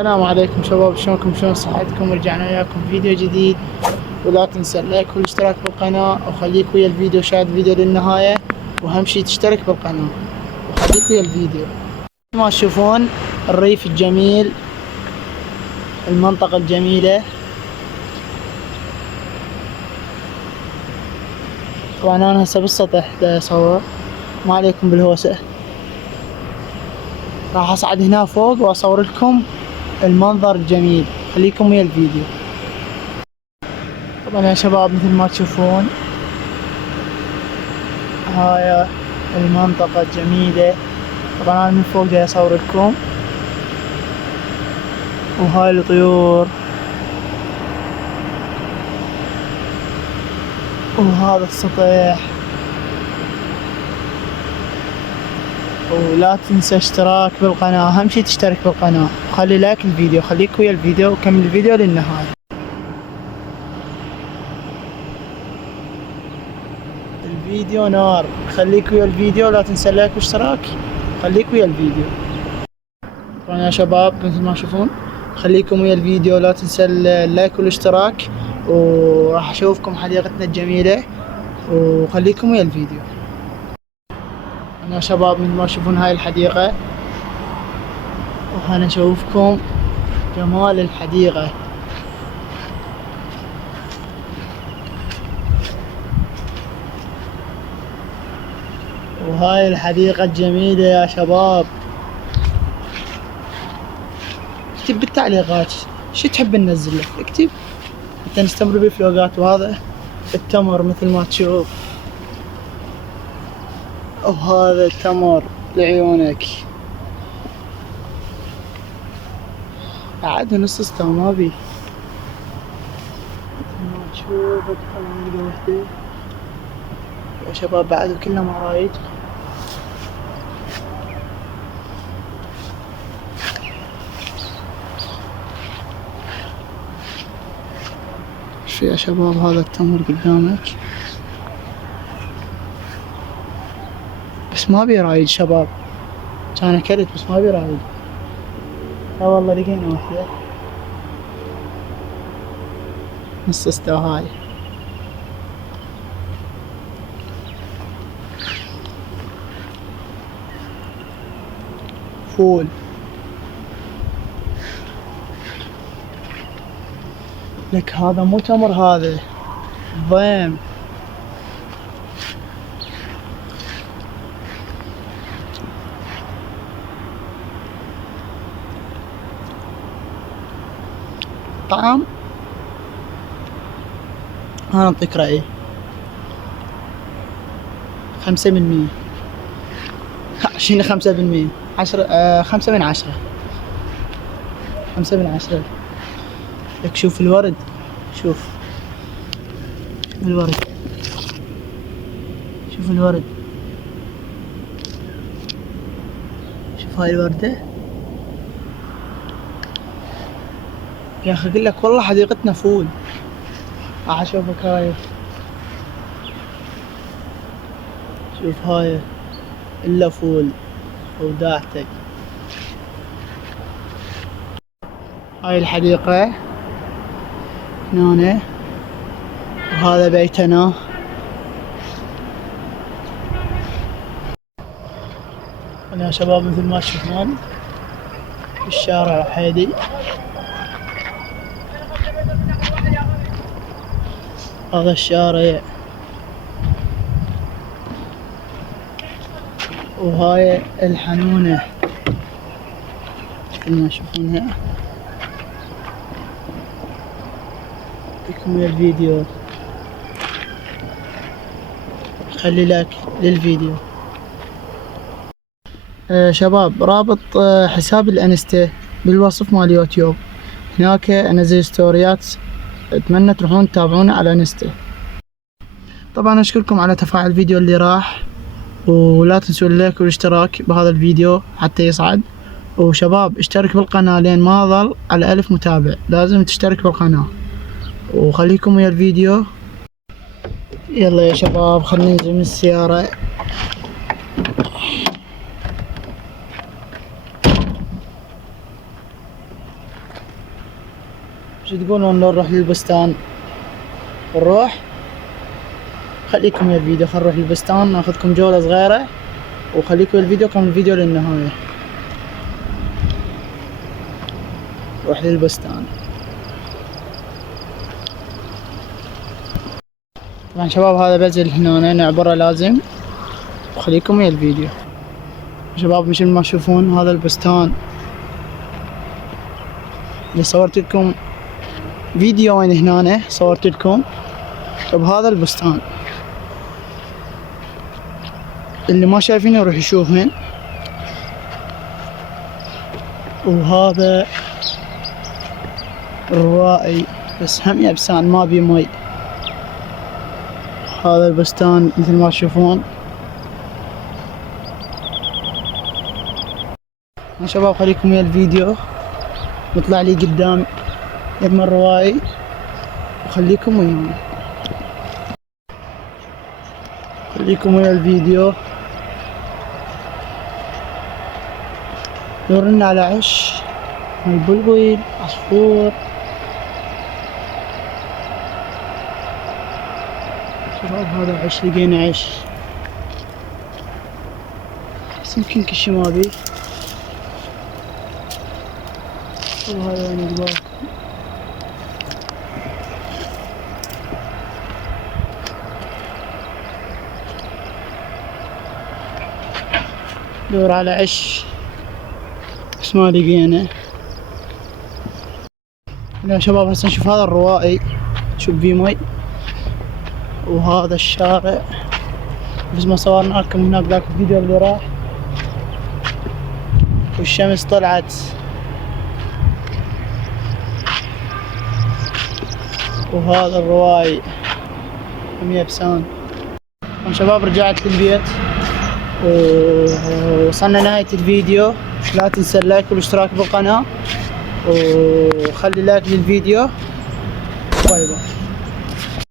السلام عليكم شباب، شلونكم؟ شلون صحتكم؟ رجعنا وياكم فيديو جديد، ولا تنسى اللايك والاشتراك بالقناة، وخليك ويا الفيديو، شاهد الفيديو للنهاية، واهم شي تشترك بالقناة وخليك ويا الفيديو. ما تشوفون الريف الجميل، المنطقة الجميلة. طبعا انا هسه بالسطح دا اصور، ما عليكم بالهوسة. راح اصعد هنا فوق واصور لكم المنظر الجميل، خليكم ويا الفيديو. طبعا يا شباب مثل ما تشوفون هاي المنطقة الجميلة. طبعا انا من فوق جاي اصور لكم، وهاي الطيور، وهذا السطح. ولا تنسى اشتراك بالقناة، اهم شي تشترك بالقناة وخلي لايك الفيديو، خليك ويا الفيديو وكمل الفيديو للنهاية. الفيديو نار، خليك ويا الفيديو، لا تنسى لايك واشتراك، خليك ويا الفيديو. طبعا يا شباب مثل ما تشوفون خليكم ويا الفيديو، لا تنسى اللايك والاشتراك، وراح اشوفكم حديقتنا الجميلة، وخليكم ويا الفيديو. يا شباب مثل ما تشوفون هاي الحديقة، وهنا اشوفكم جمال الحديقة. وهاي الحديقة الجميلة يا شباب. اكتب بالتعليقات شو تحب ننزل لك، اكتب حتى نستمر بالفلوقات. وهذا التمر مثل ما تشوف، وهذا التمر لعيونك. عاد نص استوى ما بي، مثل ما تشوف ادخل وحده يا شباب، بعد كله مرايج. شو يا شباب، هذا التمر قدامك، بس ما بي رايد شباب، كان اكلت بس ما بي رايد. لا والله لقينا وحده نص استوى. هاي فول، لك هذا مو تمر، هذا ضيم. طعم انا اعطيك رأيي 5%. شنو 5%؟ 10، 5/10. 5/10. لك شوف الورد، شوف الورد، شوف الورد، شوف هاي الوردة يا اخي. اقول لك والله حديقتنا فول. راح اشوفك هاي، شوف هاي الا فول وداعتك. هاي الحديقة هنا، وهذا بيتنا. أنا يا شباب مثل ما تشوفون الشارع حيدي، هذا الشارع، وهاي الحنونة مثل ما تشوفونها. لكم الفيديو، خلي لايك للفيديو. شباب رابط حساب الانستا بالوصف مال اليوتيوب، هناك انزل ستوريات، اتمنى تروحون تتابعونا على انستا. طبعا اشكركم على تفاعل الفيديو اللي راح، ولا تنسوا اللايك والاشتراك بهذا الفيديو حتى يصعد. وشباب اشترك بالقناة لين ما ظل على 1000 متابع، لازم تشترك بالقناة، وخليكم ويا الفيديو. يلا يا شباب خلينا ننزل من السيارة. شو تقولون لو نروح للبستان؟ نروح؟ خليكم ويا الفيديو، خل نروح للبستان ناخذكم جولة صغيرة وخليكم ويا الفيديو، كمل الفيديو للنهاية. نروح للبستان. طبعا شباب هذا بزل هنا نعبره لازم، وخليكم ويا الفيديو. شباب مثل ما تشوفون هذا البستان اللي صورت لكم فيديوين هنا، صورت لكم بهذا البستان. اللي ما شايفينه يروح يشوفهن. وهذا الروائي بس هم يبسان ما بي مي. هذا البستان مثل ما تشوفون. يا شباب خليكم ويا الفيديو، نطلع لي قدام يم الروائي وخليكم ويانا. خليكم ويا الفيديو. دورنا على عش البلبل عصفور. شباب هذا عش، لقينا عش بس يمكن كل شي ما بيه. وهذا يعني الباب. دور على عش بس ما لقينا. يا شباب هسه نشوف هذا الروائي، شوف فيه مي. وهذا الشارع بس ما صورنا لكم هناك ذاك الفيديو اللي راح، والشمس طلعت. وهذا الرواي هم يبسان. شباب رجعت للبيت ووصلنا نهاية الفيديو. لا تنسى اللايك والاشتراك بالقناة، وخلي لايك للفيديو. باي باي.